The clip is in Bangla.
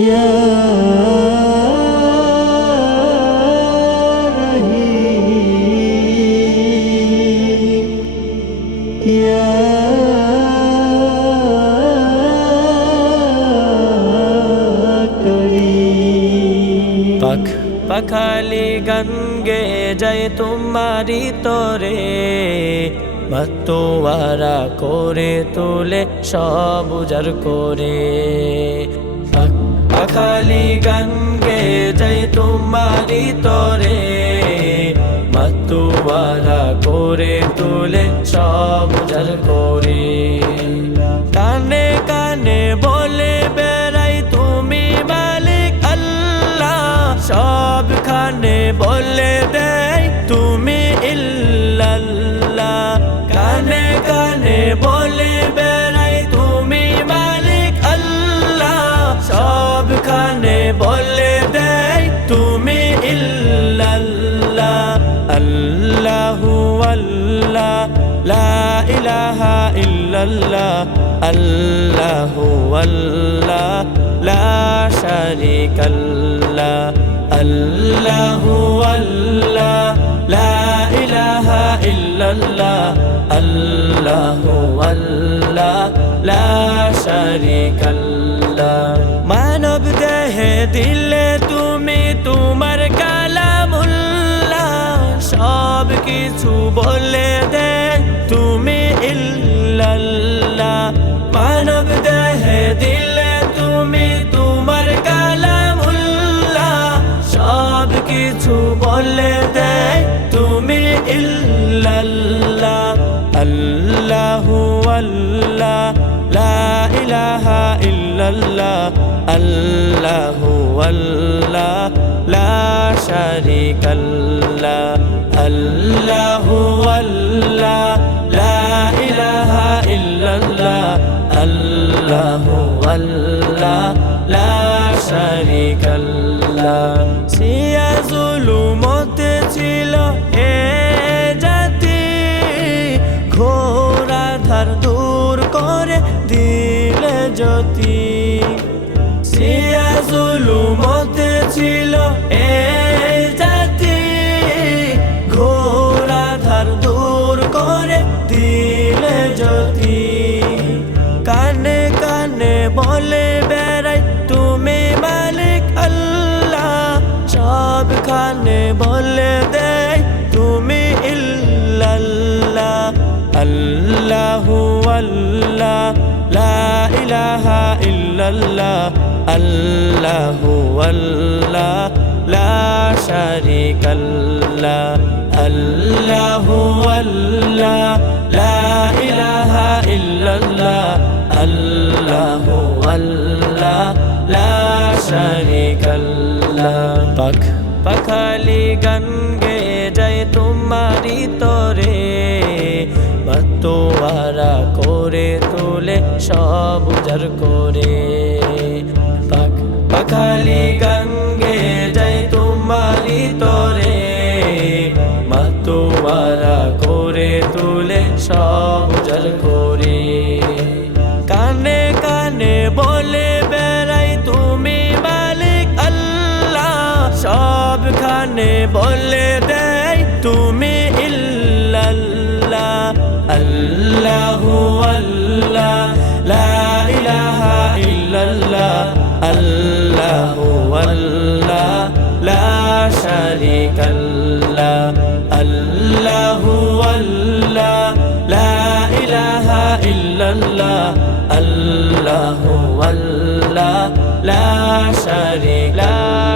পাখ পাখালি গান গে যায় তোমারি তরে মাতোয়ারা করে তোলে সব উজার করে। পাখালি গান গে যায় তোমারি তরে মাতোয়ারা করে তোলে সব উজার করে কানে কানে বলে বেড়াই তুমি মালিক আল্লাহ সব খানে বলে দেয় ইলাহা ইল্লাল্লাহ আল্লাহু আল্লাহ লা শারিকাল্লাহ আল্লাহু আল্লাহ লা ইলাহা ইল্লাল্লাহ আল্লাহু আল্লাহ লা শারিকাল্লাহ মানব দেহে দিলে তুমি তোমার কালামুল্লাহ সব কিছু বলে দে কিছু বলে দে তুমি ইল্লাল্লাহ আল্লাহু আল্লাহ লা ইলাহা ইল্লাল্লাহ আল্লাহু আল্লাহ লা শারিকাল্লাহ আল্লাহু আল্লাহ লা ইলাহা ইল্লাল্লাহ আল্লাহু আল্লাহ লা শারিকাল্লাহ সিয়া জুলুমতে ছিল এ জাতি। ঘোর আধার দূর করে দিলে জ্যোতি। সিয়া জুলুমতে ছিল এ জাতি। ঘোর আধার দূর করে দিলে জ্যোতি। কানে কানে বলে বেড়াই, তুমি মালিক আল্লাহ। সব খানে বলে ইল্লাল্লাহ আল্লাহু আল্লাহ, লা শারিকাল্লাহ, আল্লাহু আল্লাহ, লা ইলাহা ইল্লাল্লাহ, আল্লাহু আল্লাহ, লা শারিকাল্লাহ। পাখ পাখালি গান যায় তোমারি তরে মাতোয়ারা করে তোলে, সব উজার করে। পাখ পাখালি গান গে যায় তোমারি তরে মাতোয়ারা করে তোলে, সব উজার করে। কানে কানে বলে, বেড়াই তুমি মালিক আল্লাহ। সব খানে বলে দেয়, তুমি ইল্লাল্লাহ। আল্লাহু আল্লাহ, লা ইলাহা ইল্লাল্লাহ, আল্লাহু আল্লাহ, লা শারিকাল্লাহ, আল্লাহু আল্লাহ, লা ইলাহা ইল্লাল্লাহ, আল্লাহু আল্লাহ, লা শারিক